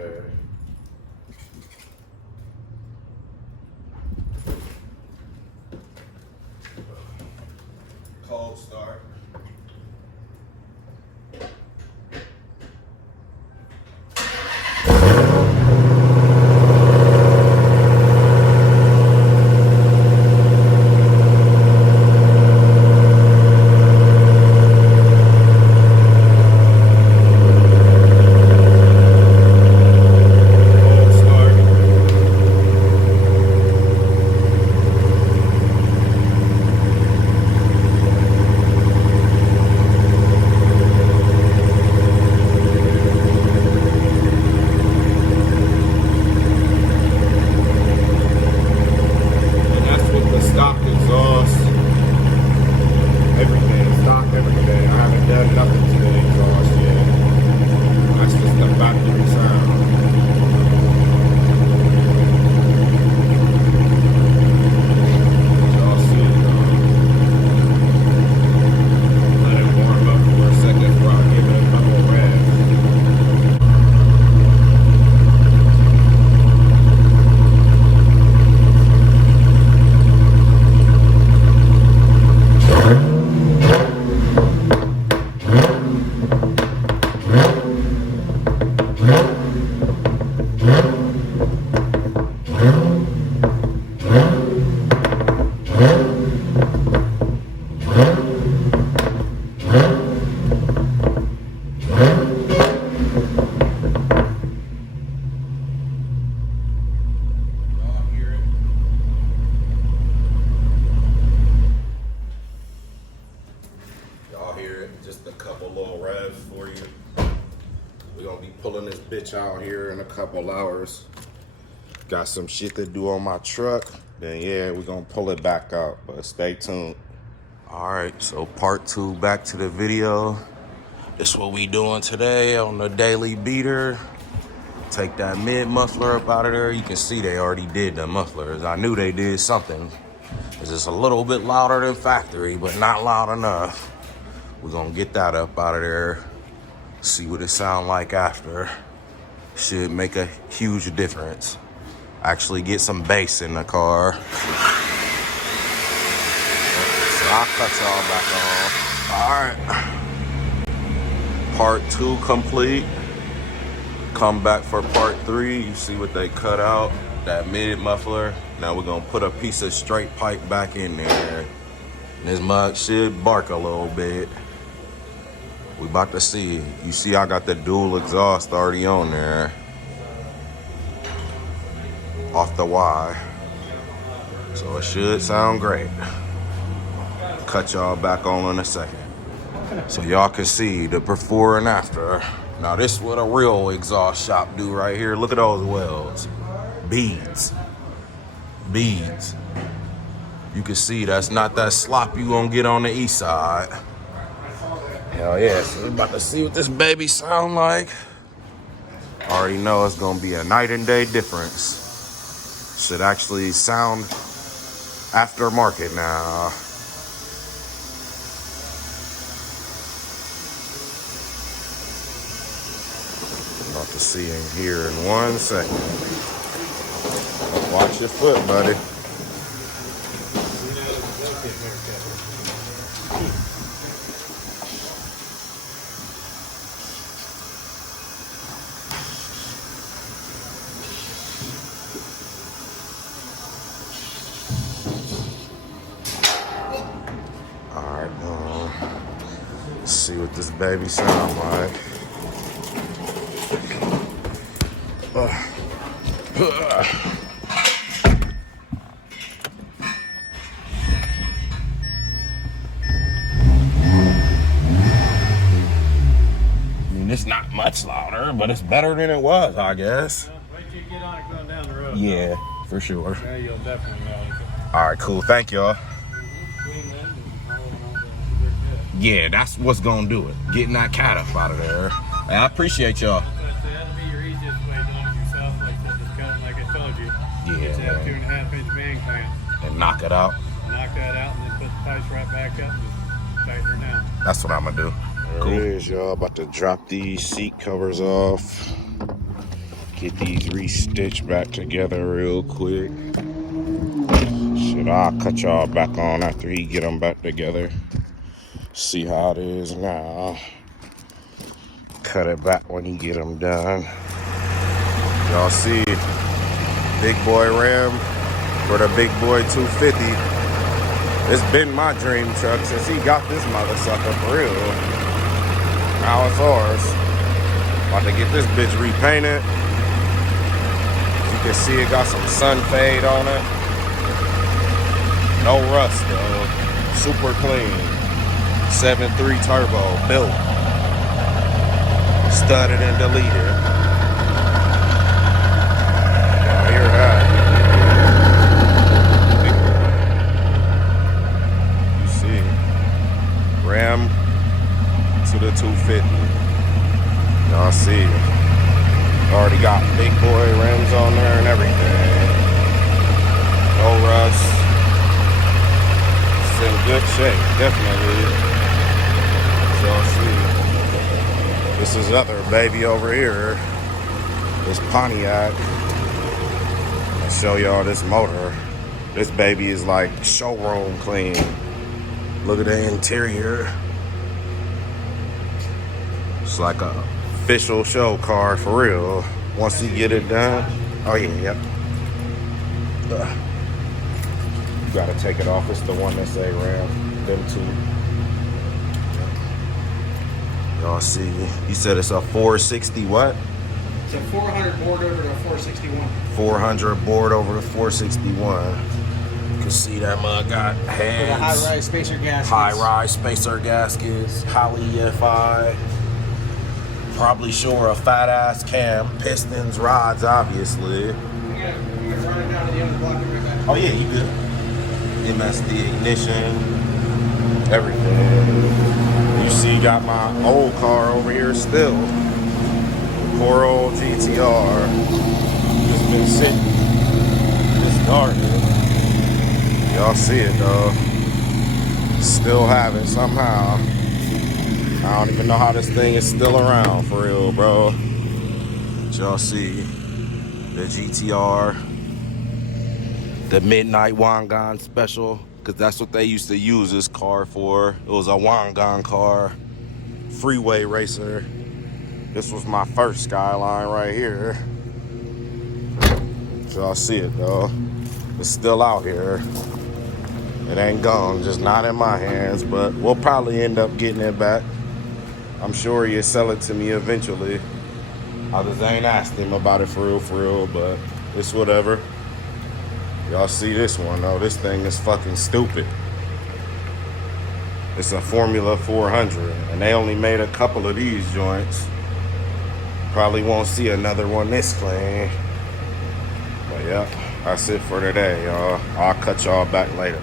there. Cold start. Just a couple little revs for you. We're gonna be pulling this bitch out here in a couple hours. Got some shit to do on my truck. Then yeah, we're gonna pull it back out, but stay tuned. All right, so part 2, back to the video. This is what we doing today on the daily beater. Take that mid muffler up out of there. You can see they already did the mufflers. I knew they did something. It's just a little bit louder than factory, but not loud enough. We're gonna get that up out of there, see what it sound like after. Should make a huge difference. Actually get some bass in the car. So I'll cut y'all back on. All right. Part 2 complete. Come back for part 3. You see what they cut out, that mid muffler. Now we're gonna put a piece of straight pipe back in there. And this mug should bark a little bit. We about to see. You see I got the dual exhaust already on there. Off the Y. So it should sound great. Cut y'all back on in a second. So y'all can see the before and after. Now this is what a real exhaust shop do right here. Look at those welds. Beads. Beads. You can see that's not that slop you gonna get on the east side. Hell yeah, so we're about to see what this baby sound like. Already know it's gonna be a night and day difference. Should actually sound aftermarket now. About to see and hear in 1 second. Watch your foot, buddy. See what this baby sound like. I mean, it's not much louder, but it's better than it was, I guess. Wait till you get on it going down the road. Yeah, for sure. Yeah, you'll definitely notice it. All right, cool. Thank y'all. Yeah, that's what's gonna do it. Getting that cat up out of there. Hey, I appreciate y'all. That'll be your easiest way to do it yourself, like I said, just cut it like I told you. Yeah. Get that 2.5-inch band clamp. And knock it out. Knock that out and then put the pipes right back up and just tighten her down. That's what I'm gonna do. There it is, y'all. About to drop these seat covers off. Get these restitched back together real quick. Shit, I'll cut y'all back on after he get them back together. See how it is now. Cut it back when he get them done. Y'all see big boy Ram for the big boy 250. It's been my dream truck since he got this mother sucker for real. Now it's ours. About to get this bitch repainted. As you can see, it got some sun fade on it. No rust though. Super clean. 7.3 turbo built. Studded and deleted. Y'all hear that? You see, Ram to the 250. Y'all see, already got big boy rims on there and everything. No rust. It's in good shape, definitely. So y'all see, this is other baby over here. This Pontiac. I'll show y'all this motor. This baby is like showroom clean. Look at the interior. It's like a official show car for real. Once you get it done. Oh yeah, yep. You gotta take it off. It's the one that say Ram. Them two. Y'all see. You said it's a 460 what? It's a 400 board over to a 461. 400 board over the 461. You can see that mug got heads. With a high-rise spacer gaskets. High-rise spacer gaskets. Holley EFI. Probably sure a fat-ass cam. Pistons, rods, obviously. We gotta run it down to the other block and right back. Oh yeah, you good. MSD ignition. Everything. You see, got my old car over here still. Poor old GTR. Just been sitting. Discarded. Y'all see it though. Still have it somehow. I don't even know how this thing is still around for real, bro. But y'all see the GTR. The Midnight Wangan Special. Because that's what they used to use this car for. It was a Wangan car. Freeway racer. This was my first Skyline right here. Y'all see it though. It's still out here. It ain't gone, just not in my hands, but we'll probably end up getting it back. I'm sure he'll sell it to me eventually. I just ain't asked him about it for real, but it's whatever. Y'all see this one though, this thing is fucking stupid. It's a Formula 400, and they only made a couple of these joints. Probably won't see another one this clean. But yeah, that's it for today, y'all. I'll cut y'all back later.